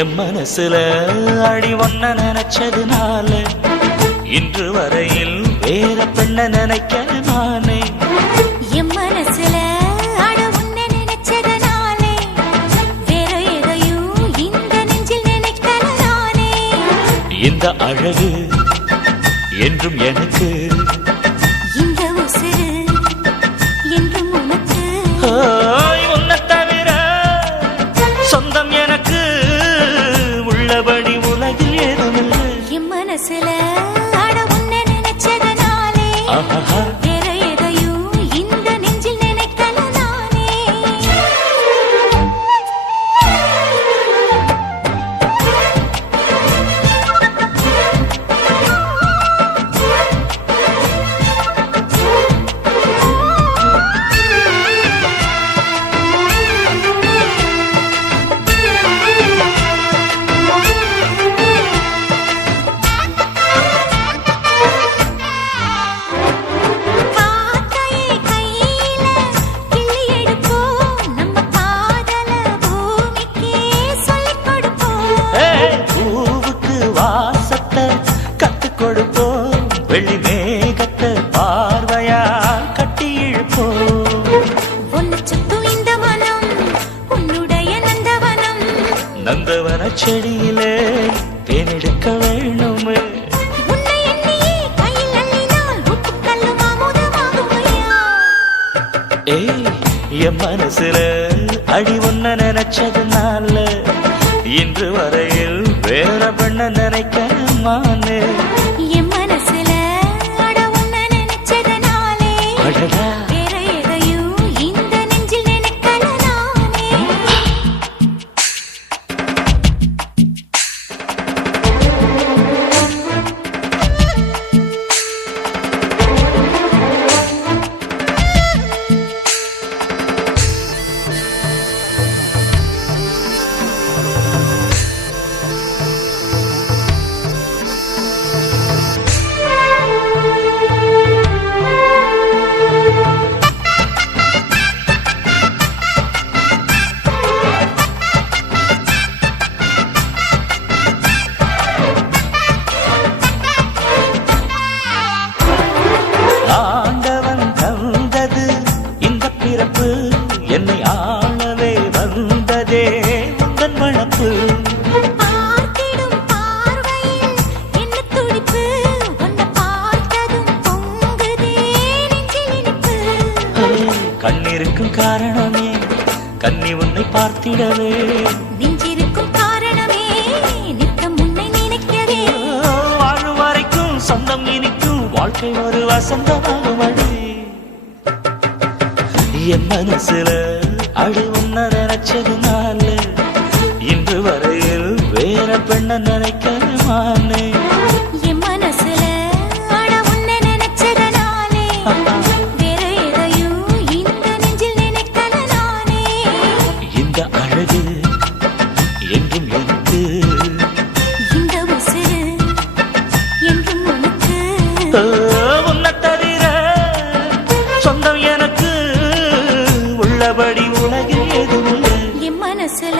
என் மனசுல அடி ஒன்ன நினைச்சதுனால இன்று வரையில் வேற பெண்ண நினைக்க நானே. என் மனசுல அட உன்ன நினைச்சதுனாலே வேற எதையும் இந்த நெஞ்சில் நினைக்கல நானே. இந்த அழகு என்றும் எனக்கு, இந்த உசிறு என்றும் உனக்கு. உன்னை தவிர சொந்தம் எனக்கு உள்ளபடி உலகில் ஏதுமில்லை. என் மனசுல அட உன்ன நினைச்சதுனாலே வேற எதையும் இந்த நெஞ்சில் நினைக்கல நானே. வெள்ளி மேகத்தை பார்வையா கட்டி இழுப்போம். உன்னை சுத்தும் இந்த மனம் உன்னுடைய நந்தவனம். நந்தவன செடியிலே தேனெடுக்க வேணுமே. உன்னை எண்ணியே கையில் அள்ளினால் உப்புக்கல்லும் அமுதமாகுமையா. என் மனசுல அடி ஒன்ன நினைச்சதுனால இன்று வரையில் வேற பெண்ண நினைக்க மானே. என் மனசுல அட உன்ன நினைச்சதுனாலே வேற எதையும் இந்த நெஞ்சில் நினைக்கல நானே. என்னை ஆளவே வந்ததே உந்தன் வளப்பு. பார்த்திடும் பார்வையில் என்ன துடிப்பு, உன்னை பார்த்ததும் பொங்குதே நெஞ்சில் இனிப்பு. கண்ணிருக்கும் காரணமே கண்ணி உன்னை பார்த்திடவே, நெஞ்சிருக்கும் காரணமே நித்தம் உன்னை நினைக்கவே. வாழும் வரைக்கும் சொந்தம் இனிக்கும் வாழ்க்கை ஒரு வசந்தமாகும் அடி. என் மனசுல அடி உன்ன நினைச்சதுனால இன்று வரையில் வேற பெண்ண நினைக்க மானே. என் மனசுல அட உன்ன நினைச்சதுனாலே வேற எதையும் இந்த நெஞ்சில் நினைக்கல நானே. இந்த அழகு என்றும் எனக்கு, இந்த உசிறு என்றும் உனக்கு. உன்னை தவிர சொந்தம் எனக்கு உள்ளபடி உலகில் எதுவும் இல்லை. என் மனசுல